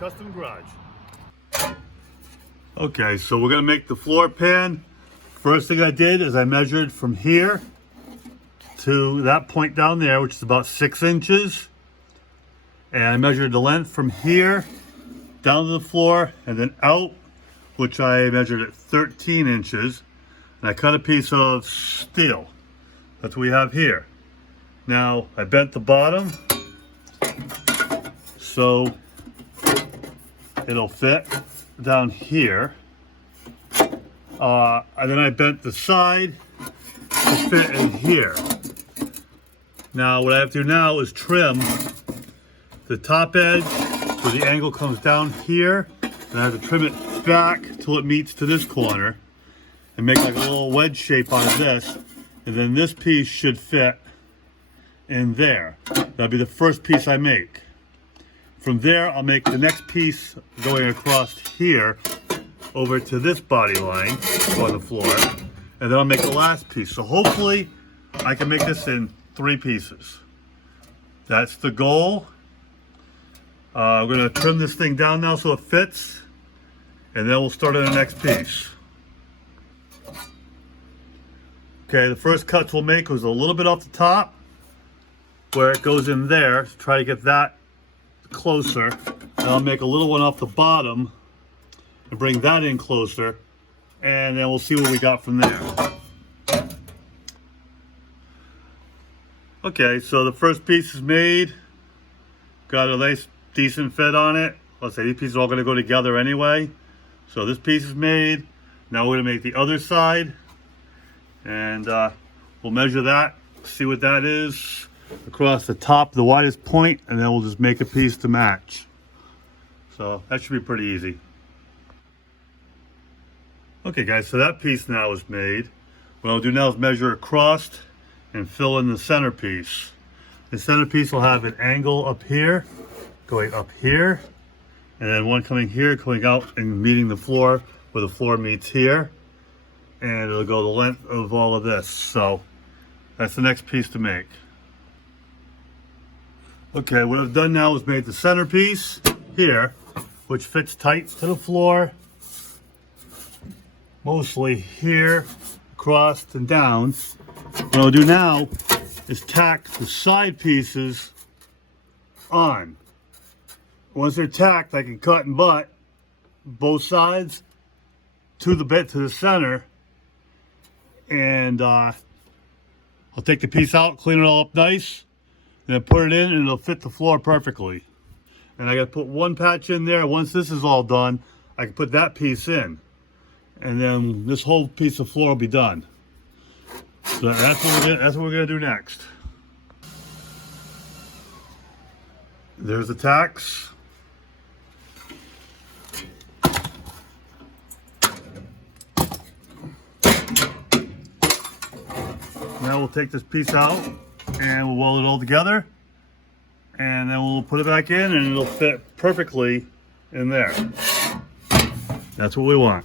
Custom Garage. Okay, so we're gonna make the floor pan. First thing I did is I measured from here to that point down there, which is about 6 inches. And I measured the length from here down to the floor and then out, which I measured at 13 inches. And I cut a piece of steel. That's what we have here. Now, I bent the bottom so it'll fit down here. And then I bent the side to fit in here. Now, what I have to do now is trim the top edge where the angle comes down here. And I have to trim it back till it meets to this corner and make like a little wedge shape on this. And then this piece should fit in there. That'll be the first piece I make. From there, I'll make the next piece going across here over to this body line on the floor. And then I'll make the last piece. So hopefully I can make this in 3 pieces. That's the goal. We're gonna trim this thing down now so it fits. And then we'll start on the next piece. Okay, the first cuts we'll make was a little bit off the top where it goes in there. Try to get that closer. And I'll make a little one off the bottom and bring that in closer. And then we'll see what we got from there. Okay, so the first piece is made. Got a nice decent fit on it. Let's say these pieces are all gonna go together anyway. So this piece is made. Now we're gonna make the other side. And we'll measure that, see what that is across the top, the widest point, and then we'll just make a piece to match. So that should be pretty easy. Okay guys, so that piece now is made. What I'll do now is measure across and fill in the centerpiece. The centerpiece will have an angle up here, going up here, and then one coming here, coming out and meeting the floor where the floor meets here. And it'll go the length of all of this. So that's the next piece to make. Okay, what I've done now is made the centerpiece here, which fits tight to the floor, mostly here, across and down. What I'll do now is tack the side pieces on. Once they're tacked, I can cut and butt both sides to the bit to the center. And I'll take the piece out, clean it all up nice, and then put it in and it'll fit the floor perfectly. And I gotta put one patch in there. Once this is all done, I can put that piece in. And then this whole piece of floor will be done. So that's what we're gonna do next. There's the tacks. Now we'll take this piece out and we'll weld it all together, and then we'll put it back in and it'll fit perfectly in there. That's what we want.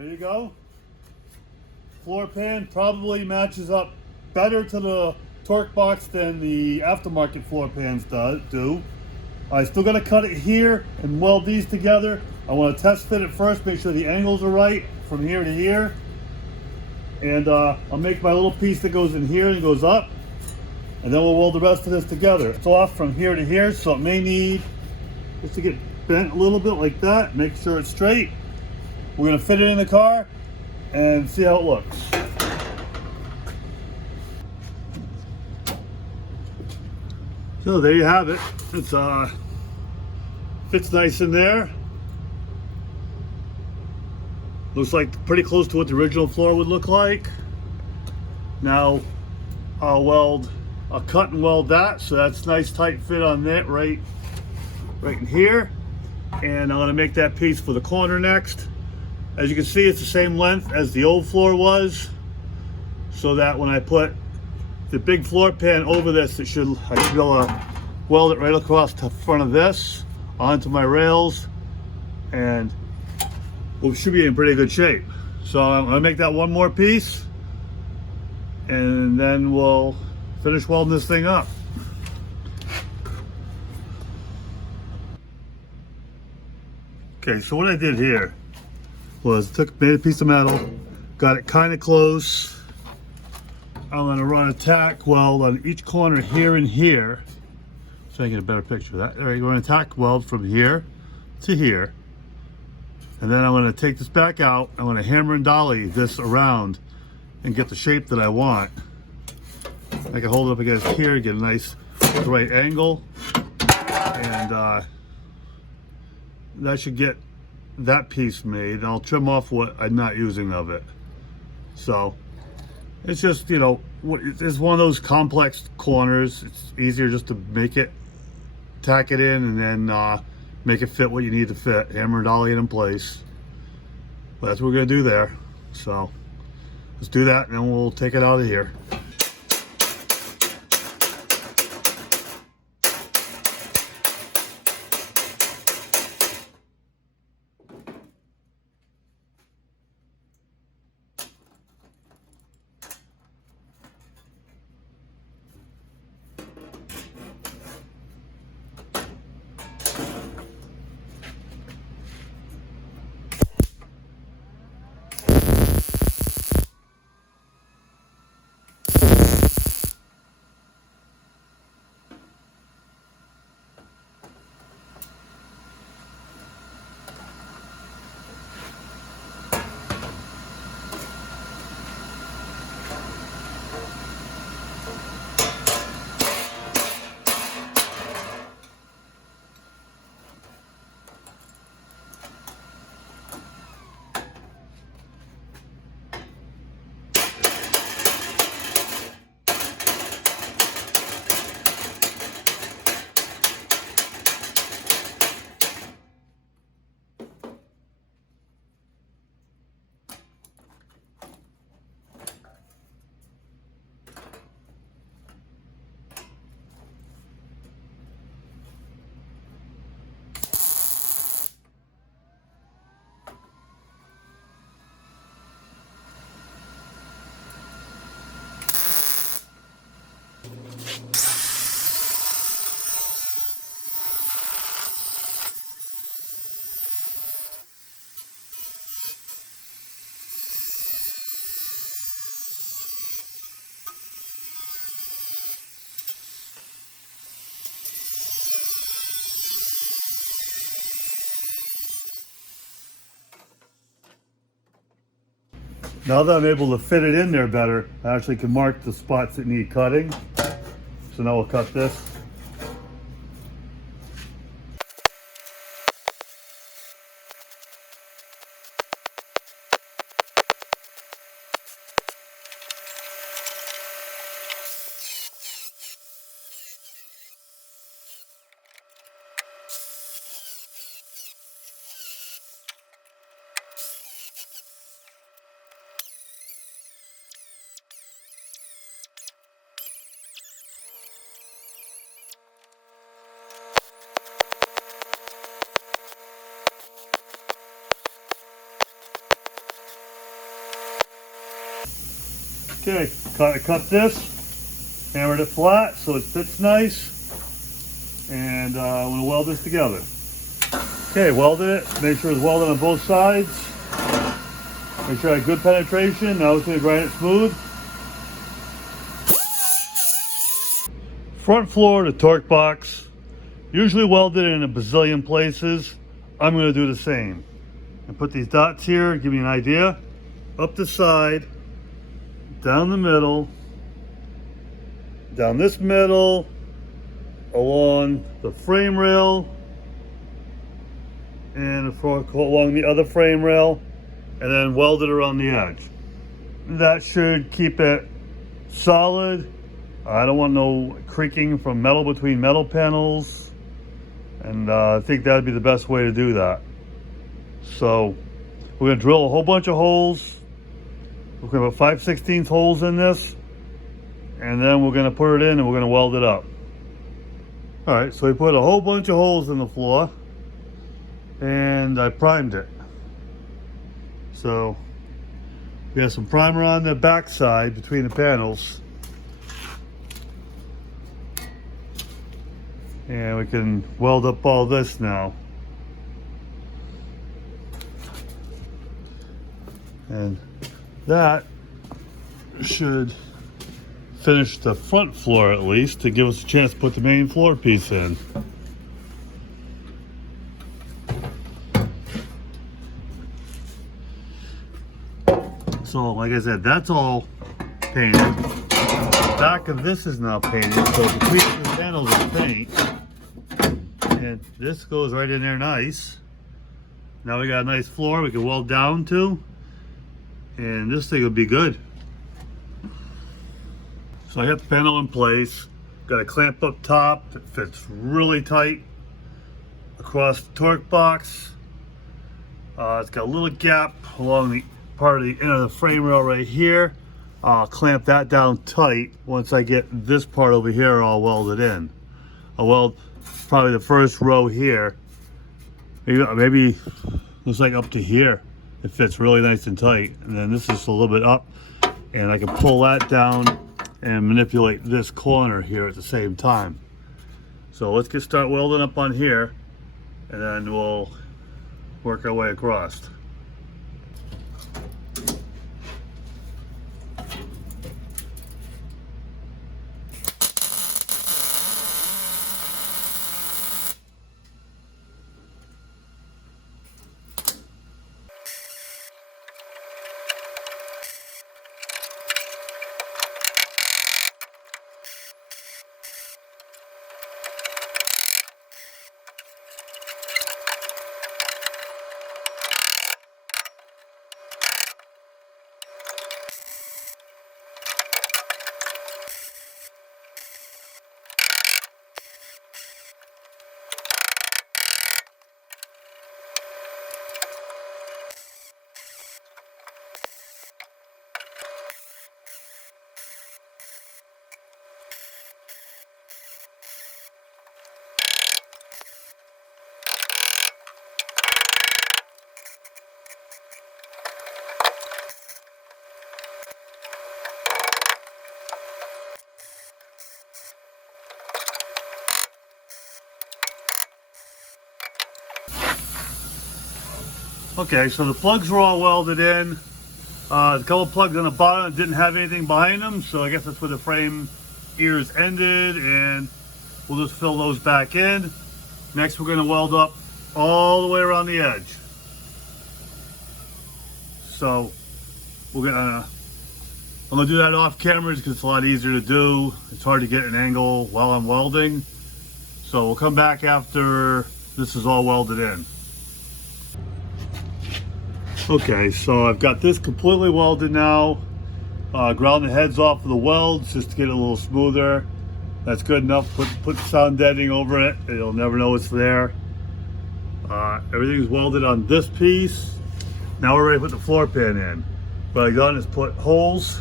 There you go. Floor pan probably matches up better to the torque box than the aftermarket floor pans do. I still got to cut it here and weld these together. I want to test fit it first, make sure the angles are right from here to here. And I'll make my little piece that goes in here and goes up. And then we'll weld the rest of this together. It's off from here to here, so it may need just to get bent a little bit like that. Make sure it's straight. We're going to fit it in the car and see how it looks. So there you have it. It's fits nice in there. Looks like pretty close to what the original floor would look like. Now I'll cut and weld that, so that's nice tight fit on that right in here. And I'm going to make that piece for the corner next. As you can see, it's the same length as the old floor was, so that when I put the big floor pan over this, I should be able to weld it right across the front of this onto my rails, and we should be in pretty good shape. So I'm going to make that one more piece, and then we'll finish welding this thing up. Okay, so what I did here was made a piece of metal, got it kind of close. I'm going to run a tack weld on each corner here and here, so I can get a better picture of that. There you go, a tack weld from here to here. And then I'm going to take this back out. I'm going to hammer and dolly this around and get the shape that I want. I can hold it up against here, get a nice right angle, and that should get that piece made. I'll trim off what I'm not using of it. So it's just, you know, it's one of those complex corners. It's easier just to make it, tack it in, and then make it fit what you need to fit. Hammer and dolly it in place. But that's what we're gonna do there. So let's do that, and then we'll take it out of here. Now that I'm able to fit it in there better, I actually can mark the spots that need cutting. So now we'll cut this. Okay, cut this, hammered it flat so it fits nice, and I'm going to weld this together. Okay, welded it, make sure it's welded on both sides, make sure I have good penetration. Now it's going to grind it smooth. Front floor of the torque box, usually welded in a bazillion places. I'm going to do the same. And put these dots here, give you an idea. Up the side, down the middle, down this middle, along the frame rail, and along the other frame rail, and then weld it around the edge. That should keep it solid. I don't want no creaking from metal between metal panels, and I think that'd be the best way to do that. So we're going to drill a whole bunch of holes. We're going to put 5/16 holes in this, and then we're going to put it in and we're going to weld it up. All right, so we put a whole bunch of holes in the floor, and I primed it. So we have some primer on the back side between the panels, and we can weld up all this now. And that should finish the front floor at least, to give us a chance to put the main floor piece in. So like I said, that's all painted. The back of this is now painted, so between the panels is paint. And this goes right in there nice. Now we got a nice floor we can weld down to, and this thing will be good. So I got the panel in place, got a clamp up top that fits really tight across the torque box. It's got a little gap along the part of the end of the frame rail right here. I'll clamp that down tight once I get this part over here all welded in. I'll weld probably the first row here, maybe looks like up to here. It fits really nice and tight, and then this is a little bit up, and I can pull that down and manipulate this corner here at the same time. So let's start welding up on here, and then we'll work our way across. Okay, so the plugs were all welded in. A couple of plugs on the bottom that didn't have anything behind them, so I guess that's where the frame ears ended, and we'll just fill those back in. Next, we're going to weld up all the way around the edge. So I'm gonna do that off camera because it's a lot easier to do. It's hard to get an angle while I'm welding. So we'll come back after this is all welded in. Okay, so I've got this completely welded now. Ground the heads off of the welds just to get it a little smoother. That's good enough. Put sound deadening over it. You'll never know it's there. Everything's welded on this piece. Now we're ready to put the floor pan in. What I've done is put holes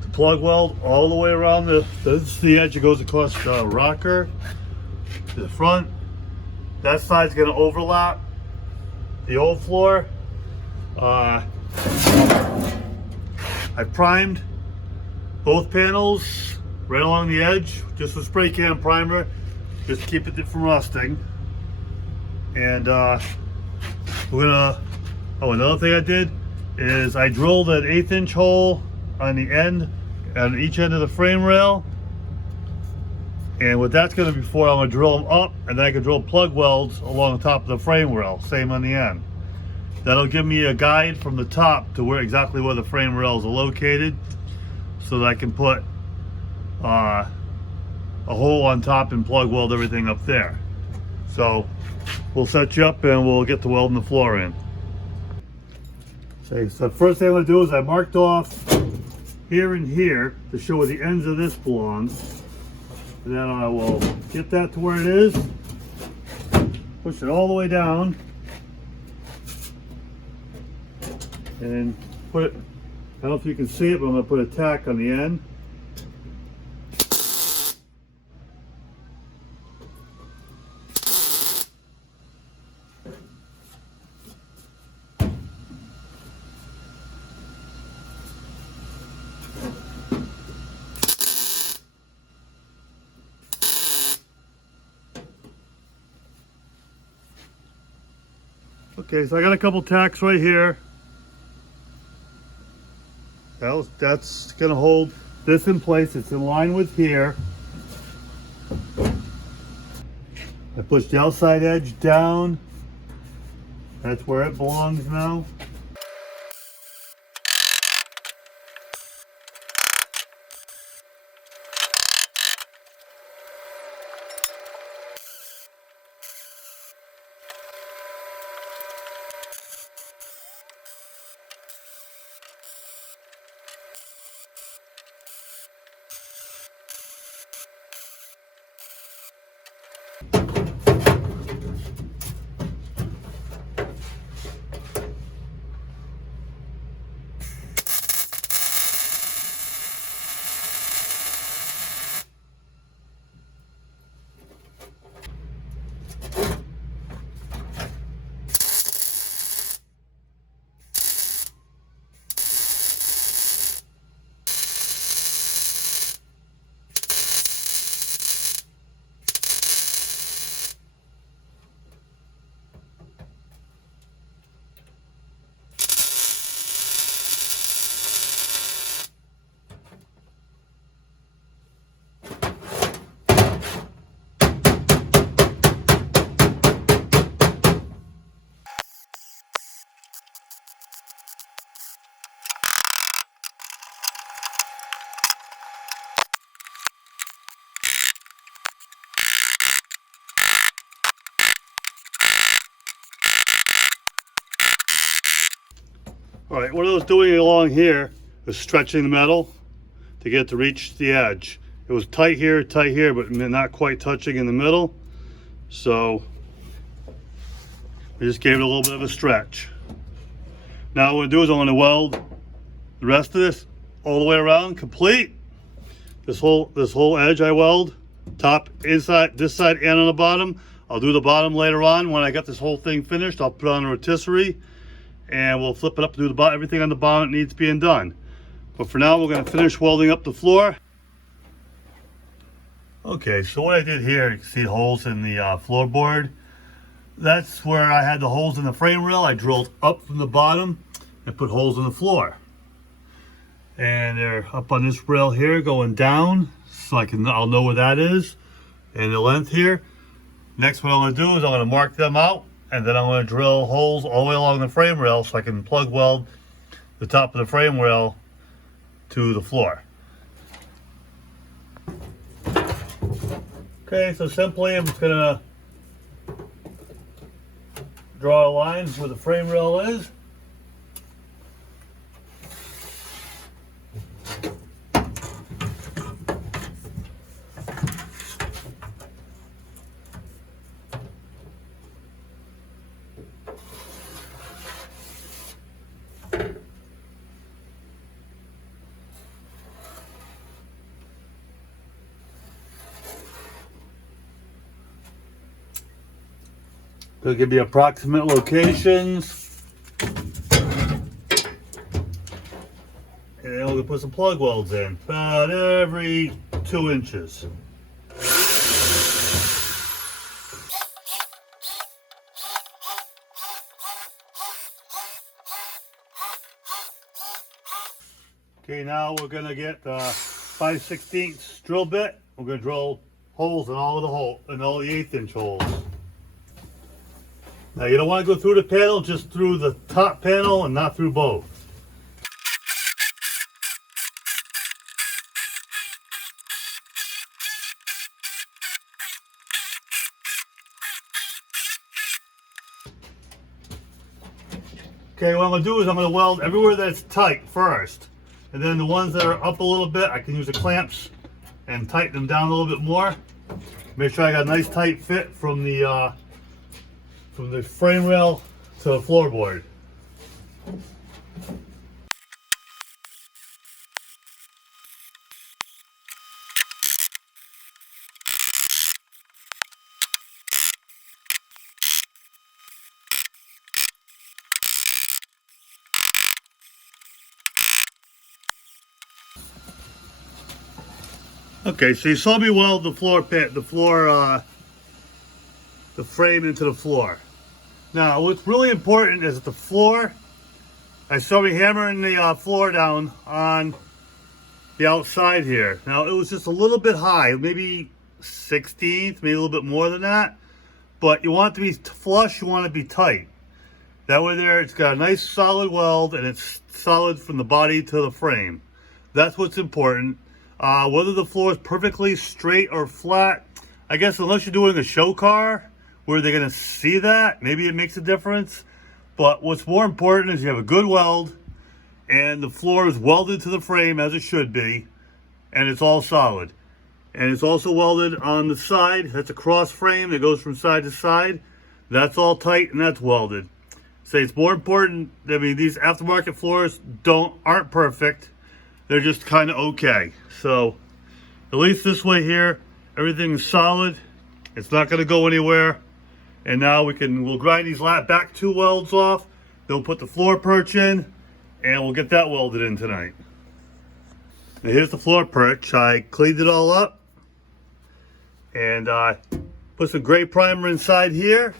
to plug weld all the way around this is the edge that goes across the rocker to the front. That side's going to overlap the old floor. I primed both panels right along the edge, just with spray can primer, just to keep it from rusting. And another thing I did is I drilled an 1/8 inch hole on the end, on each end of the frame rail. And what that's going to be for, I'm going to drill them up, and then I can drill plug welds along the top of the frame rail, same on the end. That'll give me a guide from the top to exactly where the frame rails are located, so that I can put a hole on top and plug weld everything up there. So we'll set you up and we'll get to welding the floor in. Okay, so the first thing I'm going to do is I marked off here and here to show where the ends of this belong. And then I will get that to where it is, push it all the way down, and put it, I don't know if you can see it, but I'm going to put a tack on the end. Okay, so I got a couple tacks right here. That's gonna hold this in place. It's in line with here. I push the outside edge down. That's where it belongs now. All right, what I was doing along here was stretching the metal to get it to reach the edge. It was tight here, but not quite touching in the middle. So we just gave it a little bit of a stretch. Now what I'm gonna do is I'm gonna weld the rest of this all the way around, complete. This whole edge I weld, top, inside, this side and on the bottom. I'll do the bottom later on. When I got this whole thing finished, I'll put on a rotisserie and we'll flip it up and do everything on the bottom that needs being done. But for now, we're gonna finish welding up the floor. Okay, so what I did here, you can see holes in the floorboard. That's where I had the holes in the frame rail. I drilled up from the bottom and put holes in the floor. And they're up on this rail here going down, so I'll know where that is. And the length here. Next, what I'm gonna do is I'm gonna mark them out, and then I'm going to drill holes all the way along the frame rail so I can plug weld the top of the frame rail to the floor. Okay, so simply I'm just going to draw a line where the frame rail is. They'll give you approximate locations. And put some plug welds in, about every 2 inches. Okay, now we're gonna get the 5/16 drill bit. We're gonna drill holes in all of the 1/8 inch holes. Now you don't want to go through the panel, just through the top panel and not through both. Okay, what I'm going to do is I'm going to weld everywhere that's tight first. And then the ones that are up a little bit, I can use the clamps and tighten them down a little bit more. Make sure I got a nice tight fit from the frame rail to the floorboard. Okay, so you saw me weld the frame into the floor. Now, what's really important is that the floor, I saw me hammering the floor down on the outside here. Now, it was just a little bit high, maybe 1/16, maybe a little bit more than that. But you want it to be flush, you want it to be tight. That way there, it's got a nice solid weld and it's solid from the body to the frame. That's what's important. Whether the floor is perfectly straight or flat, I guess unless you're doing a show car where they're going to see that, maybe it makes a difference. But what's more important is you have a good weld and the floor is welded to the frame as it should be, and it's all solid. And it's also welded on the side. That's a cross frame that goes from side to side. That's all tight and that's welded. So it's more important. I mean, these aftermarket floors aren't perfect. They're just kind of okay. So at least this way here, everything's solid. It's not going to go anywhere. And now we'll grind these back 2 welds off. Then we'll put the floor perch in, and we'll get that welded in tonight. Now here's the floor perch. I cleaned it all up, and put some gray primer inside here.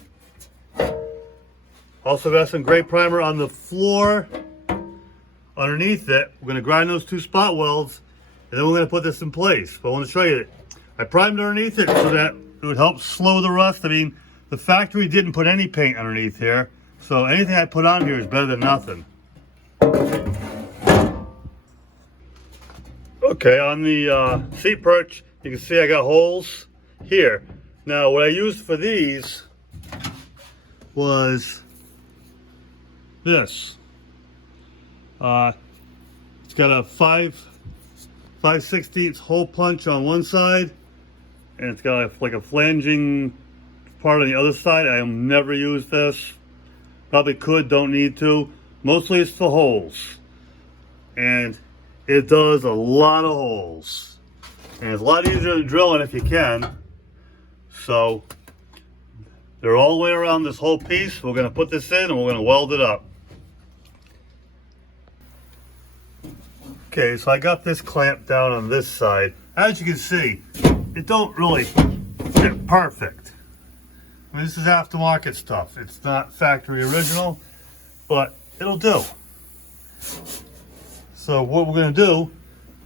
Also got some gray primer on the floor underneath it. We're going to grind those 2 spot welds, and then we're going to put this in place. But I want to show you it. I primed underneath it so that it would help slow the rust. I mean, the factory didn't put any paint underneath here, so anything I put on here is better than nothing. Okay, on the seat perch, you can see I got holes here. Now, what I used for these was this. It's got a 5/16 hole punch on one side, and it's got like a flanging part on the other side. I have never used this. Probably could, don't need to. Mostly it's the holes. And it does a lot of holes. And it's a lot easier than drilling if you can. So they're all the way around this whole piece. We're going to put this in and we're going to weld it up. Okay, so I got this clamp down on this side. As you can see, it don't really fit perfect. I mean, this is aftermarket stuff. It's not factory original, but it'll do. So what we're going to do,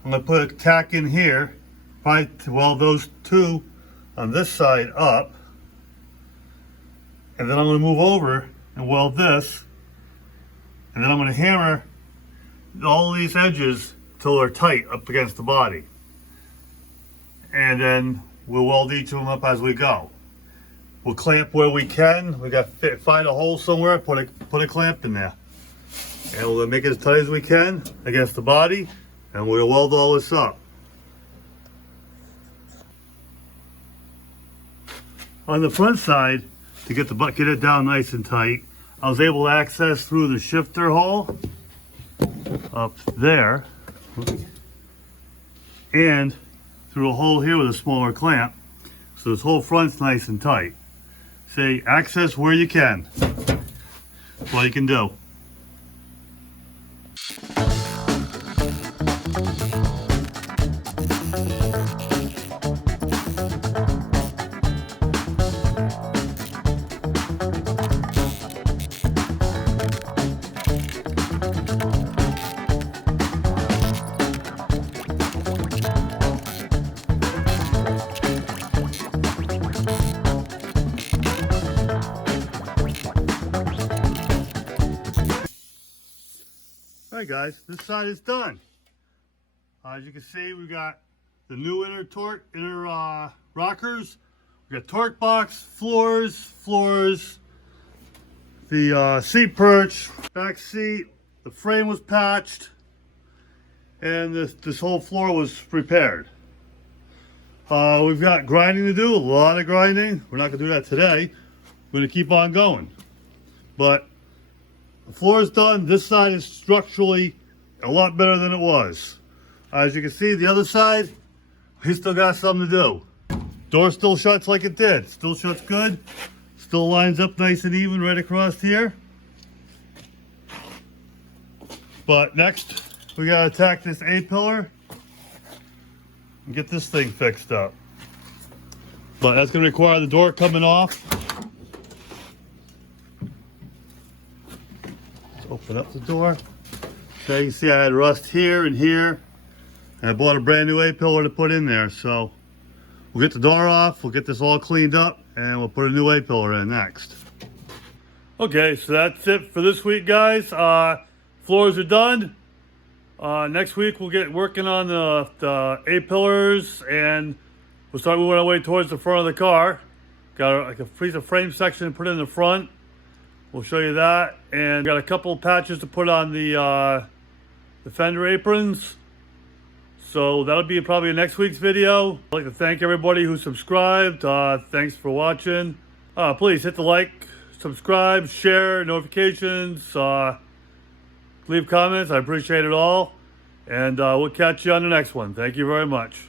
I'm going to put a tack in here, probably to weld those 2 on this side up. And then I'm going to move over and weld this. And then I'm going to hammer all these edges till they're tight up against the body. And then we'll weld each of them up as we go. We'll clamp where we can. We got to find a hole somewhere, put a clamp in there. And we'll make it as tight as we can against the body, and we'll weld all this up. On the front side, to get it down nice and tight, I was able to access through the shifter hole up there, and through a hole here with a smaller clamp, so this whole front's nice and tight. Say, access where you can. That's all you can do. Alright guys, this side is done. As you can see, we got the new inner rockers. We got torque box, floors, the seat perch, back seat, the frame was patched, and this whole floor was repaired. We've got grinding to do, a lot of grinding. We're not going to do that today. We're going to keep on going. But the floor is done. This side is structurally a lot better than it was. As you can see, the other side, we still got something to do. Door still shuts like it did. Still shuts good. Still lines up nice and even right across here. But next, we got to attack this A-pillar and get this thing fixed up. But that's going to require the door coming off. Open up the door. So you can see I had rust here and here. And I bought a brand new A-pillar to put in there. So we'll get the door off, we'll get this all cleaned up, and we'll put a new A-pillar in next. Okay, so that's it for this week, guys. Floors are done. Next week we'll get working on the A-pillars, and we'll start moving our way towards the front of the car. Got like a piece of frame section to put in the front. We'll show you that, and got a couple of patches to put on the fender aprons. So that'll be probably next week's video. I'd like to thank everybody who subscribed. Thanks for watching. Please hit the like, subscribe, share, notifications, leave comments. I appreciate it all, and we'll catch you on the next one. Thank you very much.